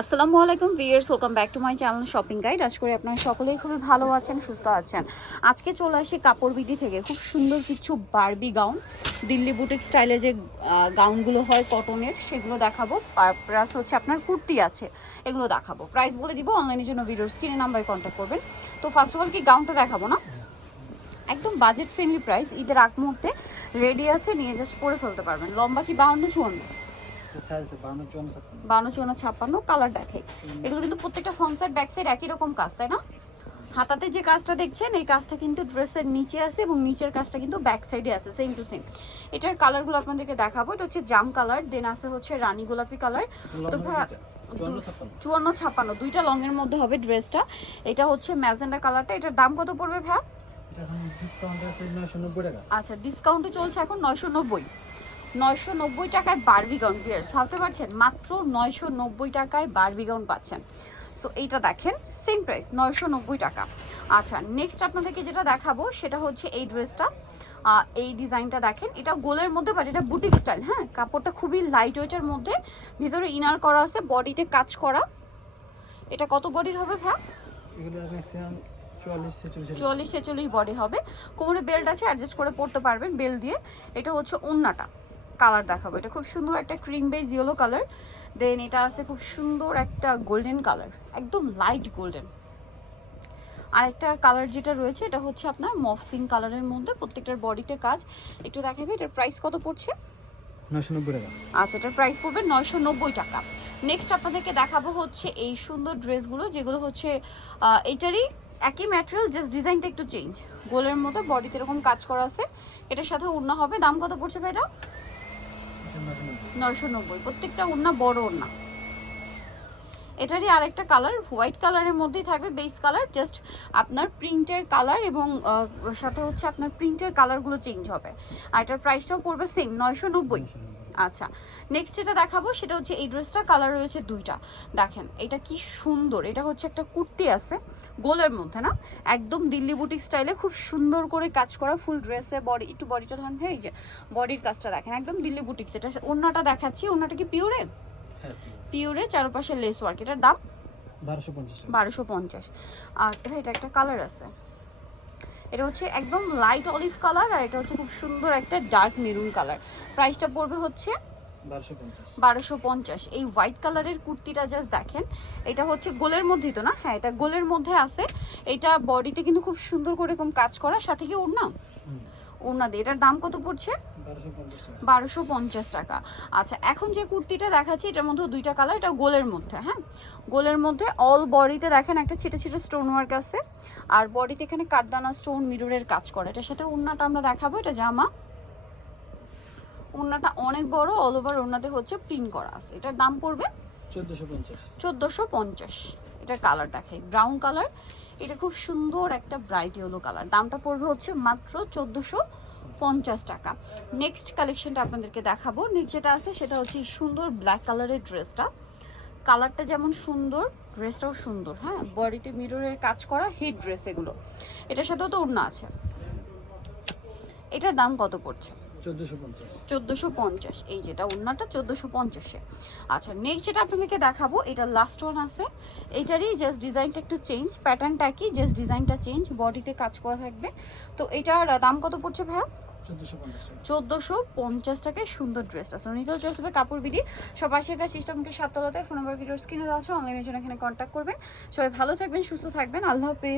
আসসালামু আলাইকুম viewers, welcome back to my channel shopping guide. আশা করি আপনারা সকলেই খুবই ভালো আছেন, সুস্থ আছেন। আজকে চলে আসি কাপড় বিডি থেকে খুব সুন্দর কিছু বারবি গাউন, দিল্লি বুটিক স্টাইলে যে গাউনগুলো হয় কটনের, সেগুলো দেখাবো। প্লাস হচ্ছে আপনার কুর্তি আছে, এগুলো দেখাবো। প্রাইস বলে দিব, অনলাইনের জন্য ভিডিওর স্ক্রিনে নাম্বারে কন্ট্যাক্ট করবেন। তো ফার্স্ট অফ অল কি গাউনটা দেখাবো না, একদম বাজেট ফ্রেন্ডলি প্রাইস, ঈদের আগ মুহূর্তে রেডি আছে, নিয়ে জাস্ট পরে ফেলতে পারবেন। লম্বা কি 52-54? 52-54 কালার দেখাই। এগুলো কিন্তু প্রত্যেকটা ফ্রন্ট সাইড ব্যাক সাইড একই রকম কাজ, তাই না? হাতাতে যে কাজটা দেখছেন এই কাজটা কিন্তু ড্রেসের নিচে আছে এবং নিচের কাজটা কিন্তু ব্যাক সাইডে আছে, সেম টু সেম। এটার কালারগুলো আপনাদেরকে দেখাবো। এটা হচ্ছে জাম কালার, দেন আছে হচ্ছে রানী গোলাপি কালার। তো 54-56 দুইটা লং এর মধ্যে হবে ড্রেসটা। এটা হচ্ছে ম্যাজেন্ডা কালারটা। এটার দাম কত পড়বে ভাই? আচ্ছা, ডিসকাউন্টে চলছে এখন 990 টাকায় বারবি গাউন। ভিউয়ার্স ভাবতে পারছেন, মাত্র 990 টাকায় বারবি গাউন পাচ্ছেন। সো এইটা দেখেন, সেম প্রাইস 990 টাকা। আচ্ছা, নেক্সট আপনাদেরকে যেটা দেখাবো সেটা হচ্ছে এই ড্রেসটা। এই ডিজাইনটা দেখেন, এটা গোলের মধ্যে, বাট এটা বুটিক স্টাইল। হ্যাঁ, কাপড়টা খুবই লাইট ওয়েটের মধ্যে, ভিতরে ইনার করা আছে, বডিতে কাজ করা। এটা কত বডির হবে ভাই? 44-46 বডি হবে। কোমরে বেল্ট আছে, অ্যাডজাস্ট করে পরতে পারবেন বেল্ট দিয়ে। এটা হচ্ছে ওন্নাটা। কালার দেখাবো, এটা খুব সুন্দর একটা ক্রিম বেজ ইয়েলো কালার। দেন এটা আছে খুব সুন্দর একটা গোল্ডেন কালার, একদম লাইট গোল্ডেন। আর একটা কালার যেটা রয়েছে এটা হচ্ছে আপনার মফ পিঙ্ক কালারের মধ্যে, প্রত্যেকটার বডিতে কাজ। একটু দেখাবে এটার প্রাইস কত পড়ছে? 990 টাকা। আচ্ছা, এটার প্রাইস পড়বে 990 টাকা। নেক্সট আপনাদেরকে দেখাবো হচ্ছে এই সুন্দর ড্রেসগুলো, যেগুলো হচ্ছে এটারই একই ম্যাটেরিয়াল, জাস্ট ডিজাইনটা একটু চেঞ্জ। গোলের মতো বডিতে এরকম কাজ করা আছে, এটার সাথে ওড়না হবে। দাম কত পড়ছে ভাই এটা? 990। প্রত্যেকটা ওড়না বড় ওড়না। এটারই আরেকটা কালার হোয়াইট কালারের মধ্যেই থাকবে, বেস কালার, জাস্ট আপনার প্রিন্টের কালার এবং সাথে হচ্ছে আপনার প্রিন্টের কালারগুলো চেঞ্জ হবে। আর এটার প্রাইসটাও পড়বে সেম 990। আচ্ছা, নেক্সট যেটা দেখাবো সেটা হচ্ছে এই ড্রেসটা। কালার রয়েছে দুইটা, দেখেন এটা কি সুন্দর। এটা হচ্ছে একটা কুর্তি আছে গোলের মধ্যে, না একদম দিল্লি বুটিক স্টাইলে, খুব সুন্দর করে কাজ করা ফুল ড্রেসে। বডি একটু বডিটা ধরেন, হয়ে যে বডির কাজটা দেখেন, একদম দিল্লি বুটিক্স। এটা ওড়নাটা দেখাচ্ছি, ওড়নাটা কি পিওরের? পিওরে, চারপাশে লেস ওয়ার্ক। এটার দাম 1250। আর এটা একটা কালার আছে, এটা হচ্ছে একদম লাইট অলিভ কালার, আর এটা হচ্ছে খুব সুন্দর একটা ডার্ক মেরুন কালার। প্রাইসটা পড়বে হচ্ছে 1250। এই হোয়াইট কালারের কুর্তিটা জাস্ট দেখেন, এটা হচ্ছে গোলের মধ্যেই তো না? হ্যাঁ, এটা গোলের মধ্যে আছে। এটা বডিতে কিন্তু খুব সুন্দর করে এরকম কাজ করা, সাথে কি ওড়না দিয়ে। এটার দাম কত পড়ছে? 1250 টাকা। আচ্ছা, এখন যে কুর্তিটা দেখাচ্ছি এটার মধ্যে দুইটা কালার। এটা গোলের মধ্যে, হ্যাঁ গোলের মধ্যে অল বডিতে দেখেন একটা ছিটে ছিটে স্টোন ওয়ার্ক আছে, আর বডিতে এখানে কাঠদানা স্টোন মিররের কাজ করে। এটার সাথে ওড়নাটা আমরা দেখাবো, এটা জামা। ওড়নাটা অনেক বড়, অল ওভার ওড়নাতে হচ্ছে প্রিন্ট করা আছে। এটার দাম পড়বে 1450। এটার কালার দেখাই, ব্রাউন কালার। এটা খুব সুন্দর একটা ব্রাইট ইয়েলো কালার। দামটা পড়বে হচ্ছে মাত্র 1450 টাকা। নেক্সট কালেকশনটা আপনাদেরকে দেখাবো। নেক্সট যেটা আছে সেটা হচ্ছে এই সুন্দর ব্ল্যাক কালারের ড্রেসটা। কালারটা যেমন সুন্দর, ড্রেসটাও সুন্দর। হ্যাঁ, বডিতে মিররের কাজ করা হিট ড্রেস এগুলো। এটার সাথেও তো ওড়না আছে। এটার দাম কত পড়ছে? 1450। এই যেটা ওড়নাটা 1450-এ। আচ্ছা, নেক্সট যেটা আপনাদেরকে দেখাবো, এটা লাস্ট ওয়ান আছে। এটারই জাস্ট ডিজাইনটা একটু চেঞ্জ, প্যাটার্নটা কি, জাস্ট ডিজাইনটা চেঞ্জ, বডিতে কাজ করা থাকবে। তো এটার দাম কত পড়ছে ভাইয়া? 1450 টাকায় সুন্দর ড্রেস আছে। নিতেও চলে আসবে কাপড় বিডি, সব আশিকা সিস্টেমকে 7 তলাতে। ফোন নাম্বার ভিডিওর স্ক্রিনে দেওয়া আছে, অনলাইনের জন্য এখানে কন্ট্যাক্ট করবেন। সবাই ভালো থাকবেন, সুস্থ থাকবেন, আল্লাহ হাফেজ।